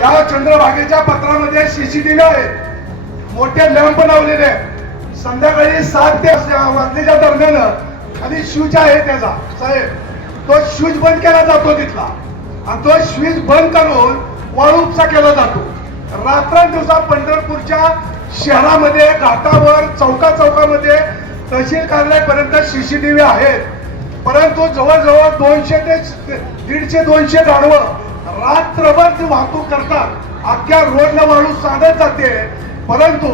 या चंद्रभागेच्या पत्रामध्ये सीसीटीव्ही आहेत मोठे लॅम्प लावलेले आहेत. संध्याकाळी सात ते वाजलेच्या दरम्यान खाली शूज आहे त्याचा. साहेब तो शूज बंद केला जातो तिथला. आणि तो शूज बंद करून वाळू उपसा केला जातो. रात्रंदिवसा पंढरपूरच्या शहरामध्ये घाटावर चौका चौकामध्ये तहसील कार्यालयापर्यंत सीसीटीव्ही आहेत परंतु जवळजवळ दोनशे ते दीडशे दोनशे गाडवं रात्रभर ती वाहतूक करतात. अख्ख्या रोडला वाळू साधत जाते. परंतु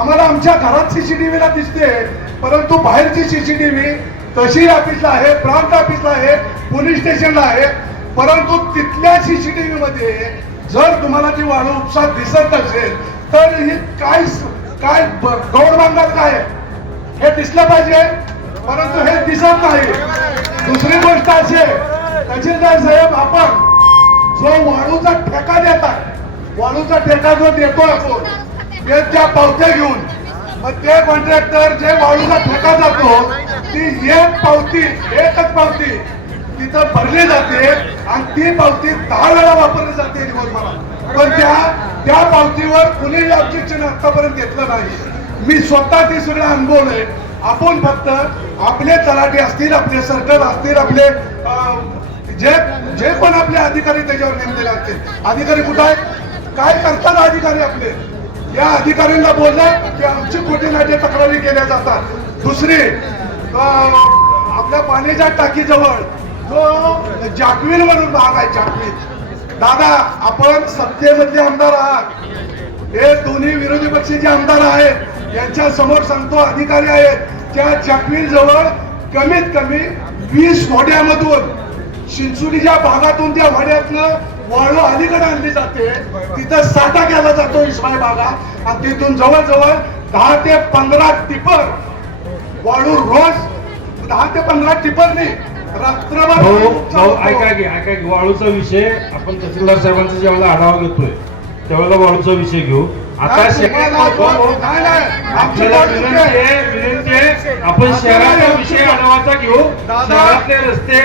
आम्हाला आमच्या घरात सीसीटीव्हीला दिसते. परंतु बाहेरची सीसीटीव्ही तहसील ऑफिसला आहे प्रांत ऑफिसला आहे पोलीस स्टेशनला आहे. परंतु तिथल्या सीसीटीव्ही मध्ये जर तुम्हाला ती वाळू उपसा दिसत असेल तर ही काय काय गौड बांधतात काय? हे दिसलं पाहिजे. परंतु हे दिसत नाही. दुसरी गोष्ट अशी तहसीलदार साहेब आपण जो वाळूचा ठेका देतात वाळूचा ठेका जो देतो आपण ते त्या पावत्या घेऊन. मग ते कॉन्ट्रॅक्टर जे वाळूचा ठेका जातो ती एक पावती एकच पावती तिथं भरली जाते आणि ती पावती दहा वेळा वापरली जाते दिवसभरात पण त्या त्या पावतीवर कुणीही ऑब्जेक्शन आतापर्यंत घेतलं नाही. मी स्वतः ते सगळं अनुभवलंय. आपण फक्त आपले तलाठी असतील आपले सर्कल असतील आपले अं, जे जे पण आपले अधिकारी त्याच्यावर नेमलेले असतील अधिकारी कुठं आहेत? काय करतात अधिकारी आपले? या अधिकाऱ्यांना बोललं की आमची खोटी नाट्य तक्रारी केल्या जातात. दुसरी आपल्या पाण्याच्या टाकीजवळ जो जाकवीन म्हणून भाग आहे जाकवीन दादा आपण सत्तेमधले आमदार आहात. हे दोन्ही विरोधी पक्षाचे आमदार आहेत. यांच्या समोर सांगतो अधिकारी आहेत. त्या जाकवील जवळ कमीत कमी वीस घोड्यामधून चिंचुलीच्या भागातून त्या वाड्यातनं वाळू अलीकडे आणली जाते. तिथं साठा केला जातो इस्माई बागा. आणि तिथून जवळजवळ दहा ते पंधरा टिपर वाळू रोज दहा ते पंधरा टिपरनी रात्रभर भाऊ वाळू भाऊ उपसा ऐका. की ऐका की वाळूचा विषय आपण तहसीलदार साहेबांचा ज्यावेळेला आढावा घेतोय त्यावेळेला वाळूचा विषय घेऊ. आता नाही, नाही, नाही, पोट विनंती आपण शहराचा विषय आढावाचा घेऊ. शहरातले रस्ते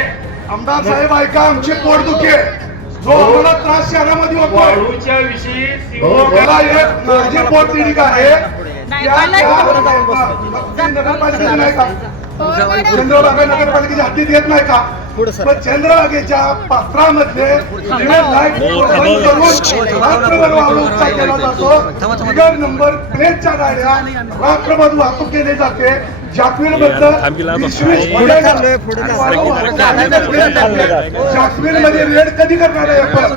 आमदार साहेब ऐका आमची पोटदुखी आहे. जो आम्हाला त्रास शहरामध्ये होतो वाळूच्या विषयी मला एक माझी आहे. त्या- त्या- नगरपालिकेची नाही का? चंद्रभागा नगरपालिकेच्या हद्दीत येत नाही का? पण चंद्रभागेच्या पात्रामध्ये लाइट बंद करून रात्रभर वाळू उपसा केला जातो. बिगर नंबर प्लेटच्या गाड्या रात्रभर वाहतूक केली जाते. जाकवेल बद्दल जाकवेल मध्ये रेड कधी करणार आहे आपण?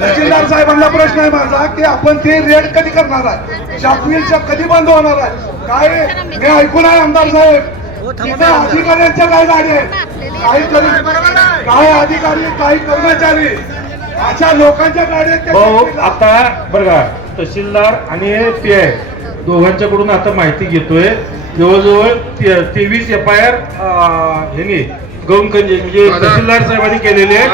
तहसीलदार साहेबांना प्रश्न आहे माझा की आपण ते रेड कधी करणार आहे? जाकवेलच्या कधी बंद होणार आहे? काय मी ऐकून आहे आमदार साहेब. तिथे अधिकाऱ्यांच्या काय गाडी आहेत काही तरी काय अधिकारी काही कर्मचारी? अशा लोकांच्या गाड्या. आता बरं का तहसीलदार आणि पी आय दोघांच्याकडून आता माहिती घेतोय. जवळजवळ तेवीस एफ आय आर ह्याने गौणखंजे म्हणजे तहसीलदार साहेबांनी केलेले आहेत.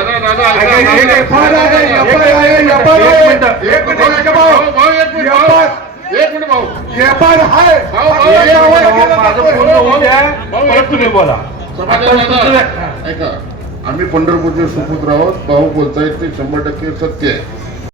आम्ही पंढरपूरचे सुपुत्र आहोत. भाऊ बोलतायत ते शंभर टक्के सत्य आहे.